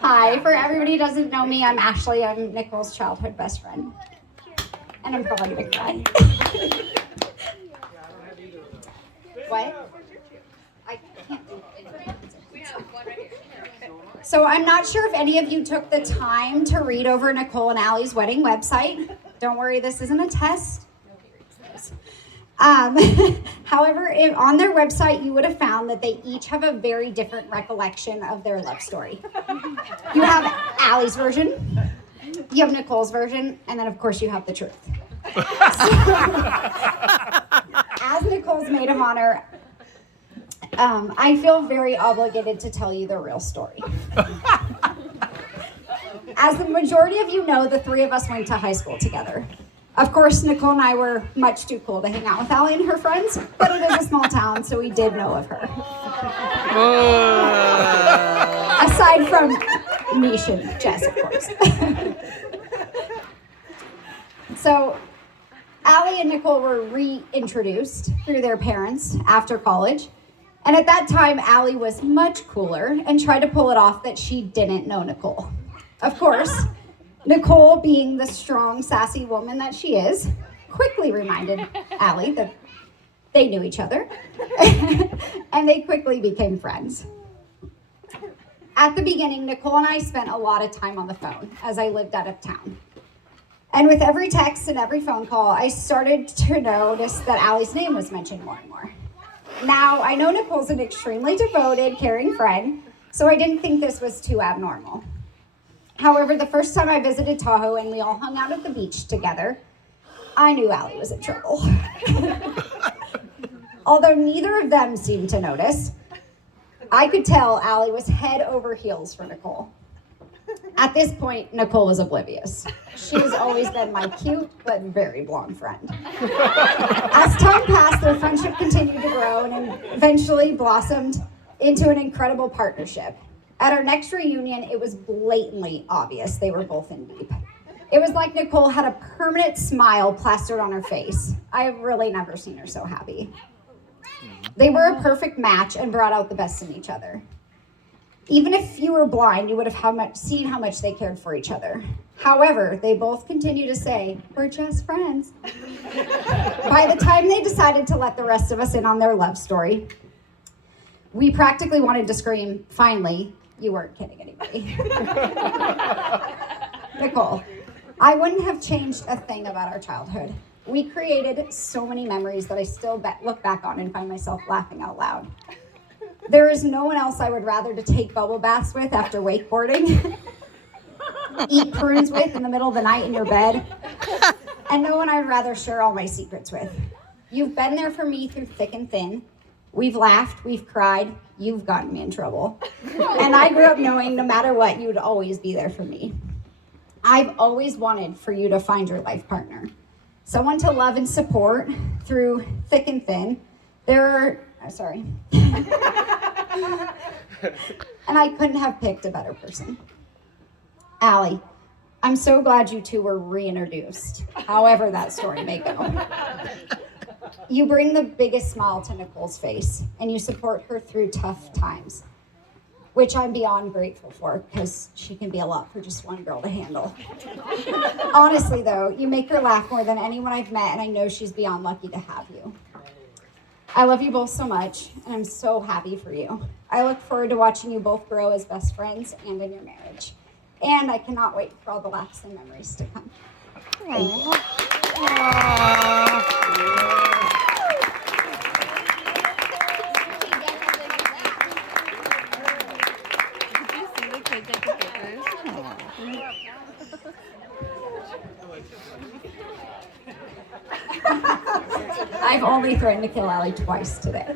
Hi, for everybody who doesn't know me, I'm Ashley. I'm Nicole's childhood best friend. And I'm probably gonna cry. What? I can't do it. So I'm not sure if any of you took the time to read over Nicole and Allie's wedding website. Don't worry, this isn't a test. However, on their website, you would have found that they each have a very different recollection of their love story. You have Allie's version, you have Nicole's version, and then of course you have the truth. As Nicole's maid of honor, I feel very obligated to tell you the real story. As the majority of you know, the three of us went to high school together. Of course, Nicole and I were much too cool to hang out with Allie and her friends, but it is a small town, so we did know of her. Aside from Nish and Jess, of course. So, Allie and Nicole were reintroduced through their parents after college, and at that time, Allie was much cooler and tried to pull it off that she didn't know Nicole. Of course, Nicole, being the strong, sassy woman that she is, quickly reminded Allie that they knew each other, and they quickly became friends. At the beginning, Nicole and I spent a lot of time on the phone as I lived out of town. And with every text and every phone call, I started to notice that Allie's name was mentioned more and more. Now, I know Nicole's an extremely devoted, caring friend, so I didn't think this was too abnormal. However, the first time I visited Tahoe and we all hung out at the beach together, I knew Allie was in trouble. Although neither of them seemed to notice, I could tell Allie was head over heels for Nicole. At this point, Nicole was oblivious. She has always been my cute but very blonde friend. As time passed, their friendship continued to grow and eventually blossomed into an incredible partnership. At our next reunion, it was blatantly obvious they were both in deep. It was like Nicole had a permanent smile plastered on her face. I have really never seen her so happy. They were a perfect match and brought out the best in each other. Even if you were blind, you would have seen how much they cared for each other. However, they both continue to say, "We're just friends." By the time they decided to let the rest of us in on their love story, we practically wanted to scream, "Finally, you weren't kidding anybody." Nicole, I wouldn't have changed a thing about our childhood. We created so many memories that I still look back on and find myself laughing out loud. There is no one else I would rather to take bubble baths with after wakeboarding, eat prunes with in the middle of the night in your bed, and no one I'd rather share all my secrets with. You've been there for me through thick and thin. We've laughed, we've cried, you've gotten me in trouble. And I grew up knowing no matter what, you would always be there for me. I've always wanted for you to find your life partner. Someone to love and support through thick and thin. And I couldn't have picked a better person. Allie, I'm so glad you two were reintroduced, however that story may go. You bring the biggest smile to Nicole's face, and you support her through tough times, which I'm beyond grateful for, because she can be a lot for just one girl to handle. Honestly, though, you make her laugh more than anyone I've met, and I know she's beyond lucky to have you. I love you both so much, and I'm so happy for you. I look forward to watching you both grow as best friends and in your marriage. And I cannot wait for all the laughs and memories to come. Thank you. I've only threatened to kill Allie twice today.